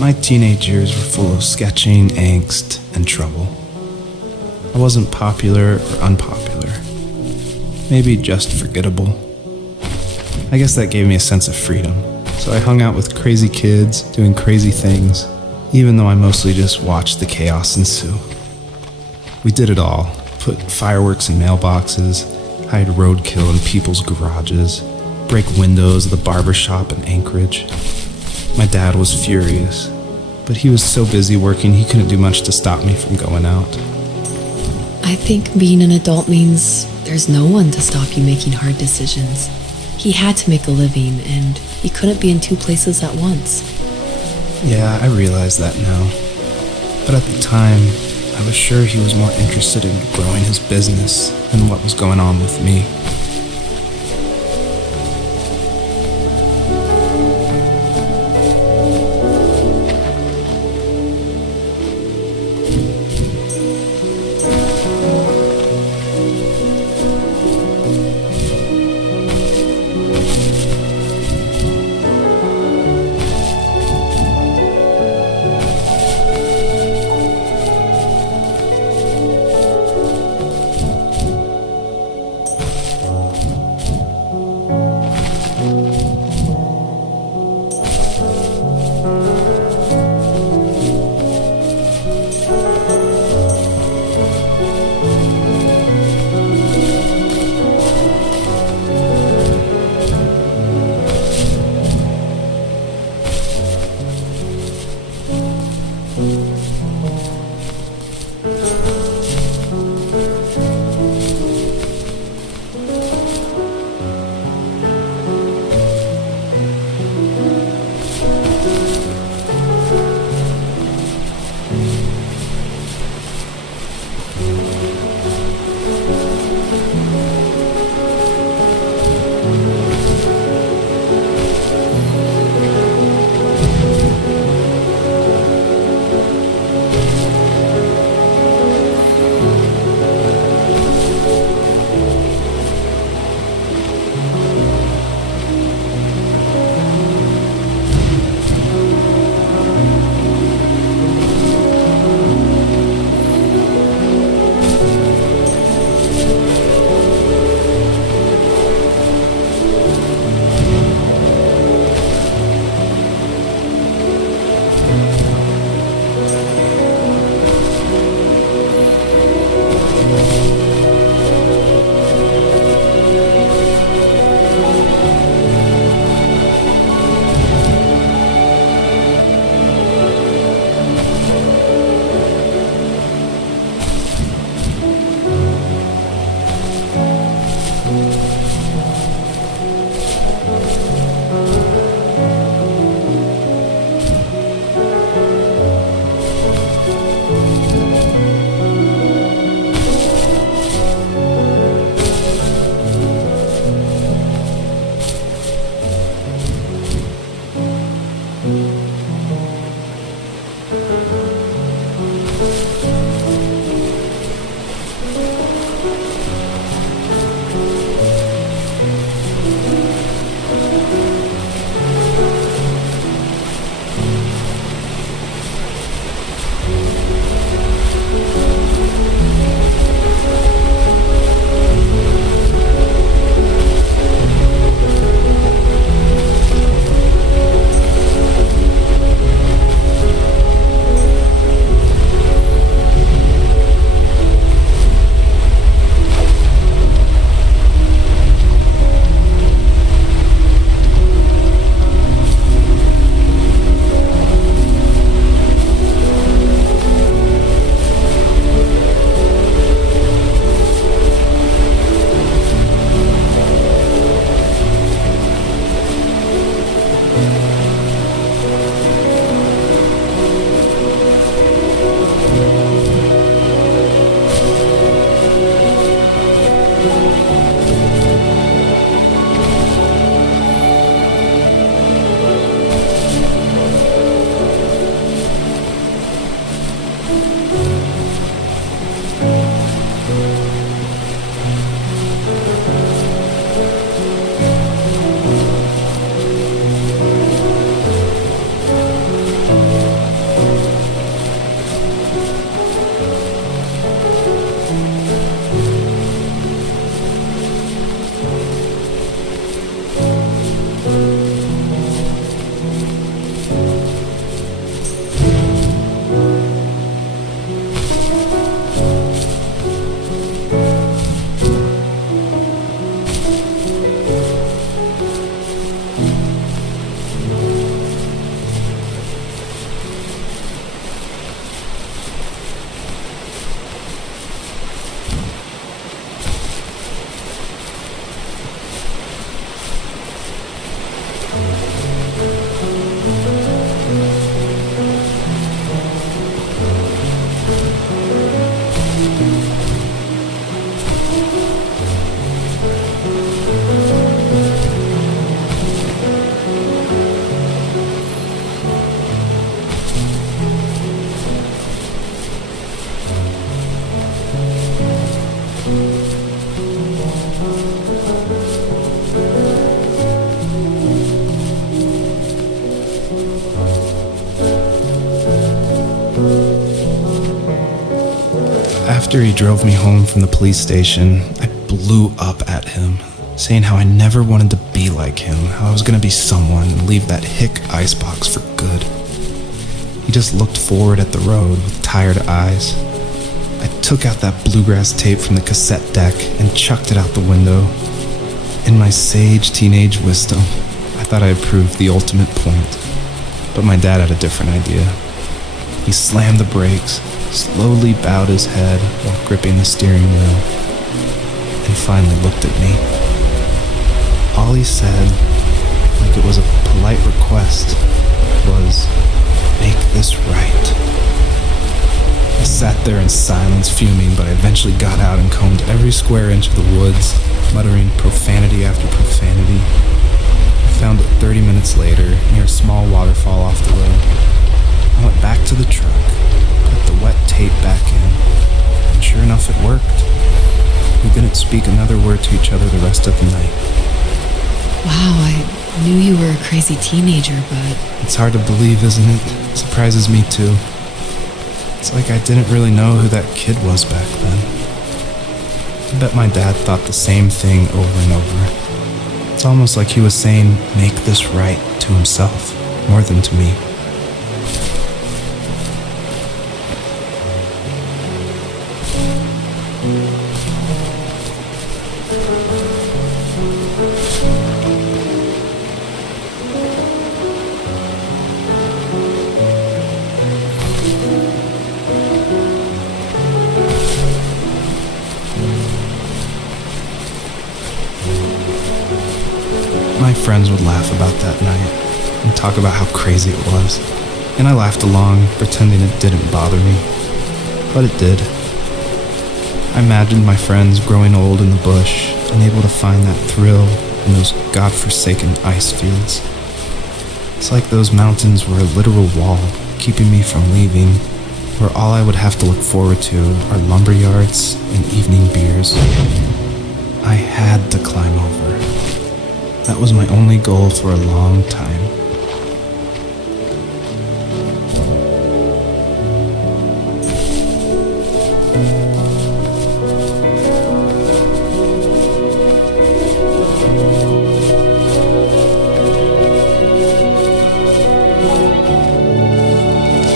My teenage years were full of sketching, angst, and trouble. I wasn't popular or unpopular. Maybe just forgettable. I guess that gave me a sense of freedom. So I hung out with crazy kids, doing crazy things, even though I mostly just watched the chaos ensue. We did it all. Put fireworks in mailboxes, hide roadkill in people's garages, break windows of the barber shop in Anchorage. My dad was furious, but he was so busy working he couldn't do much to stop me from going out. I think being an adult means there's no one to stop you making hard decisions. He had to make a living, and he couldn't be in two places at once. Yeah, I realize that now. But at the time, I was sure he was more interested in growing his business than what was going on with me. After he drove me home from the police station, I blew up at him, saying how I never wanted to be like him, how I was going to be someone and leave that hick icebox for good. He just looked forward at the road with tired eyes. I took out that bluegrass tape from the cassette deck and chucked it out the window. In my sage teenage wisdom, I thought I had proved the ultimate point. But my dad had a different idea. He slammed the brakes, slowly bowed his head while gripping the steering wheel, and finally looked at me. All he said, like it was a polite request, was, "Make this right." I sat there in silence, fuming, but I eventually got out and combed every square inch of the woods, muttering profanity after profanity. I found it 30 minutes later, near a small waterfall off the road. I went back to the truck, put the wet tape back in, and sure enough it worked. We didn't speak another word to each other the rest of the night. Wow, I knew you were a crazy teenager, but... It's hard to believe, isn't it? It surprises me too. It's like I didn't really know who that kid was back then. I bet my dad thought the same thing over and over. It's almost like he was saying, "Make this right," to himself, more than to me. My friends would laugh about that night and talk about how crazy it was, and I laughed along, pretending it didn't bother me. But it did. I imagined my friends growing old in the bush, unable to find that thrill in those godforsaken ice fields. It's like those mountains were a literal wall, keeping me from leaving, where all I would have to look forward to are lumber yards and evening beers. I had to climb over. That was my only goal for a long time.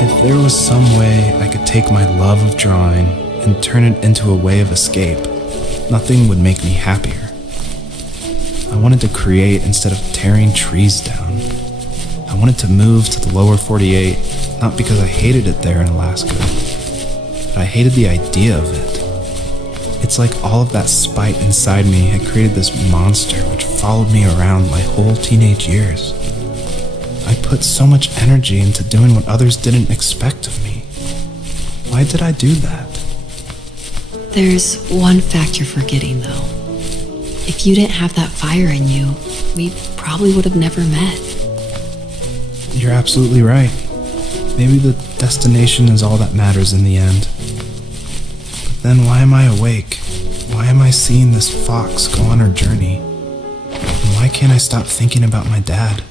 If there was some way I could take my love of drawing and turn it into a way of escape, nothing would make me happier. I wanted to create instead of tearing trees down. I wanted to move to the lower 48, not because I hated it there in Alaska, but I hated the idea of it. It's like all of that spite inside me had created this monster which followed me around my whole teenage years. I put so much energy into doing what others didn't expect of me. Why did I do that? There's one fact you're forgetting, though. If you didn't have that fire in you, we probably would have never met. You're absolutely right. Maybe the destination is all that matters in the end. But then why am I awake? Why am I seeing this fox go on her journey? And why can't I stop thinking about my dad?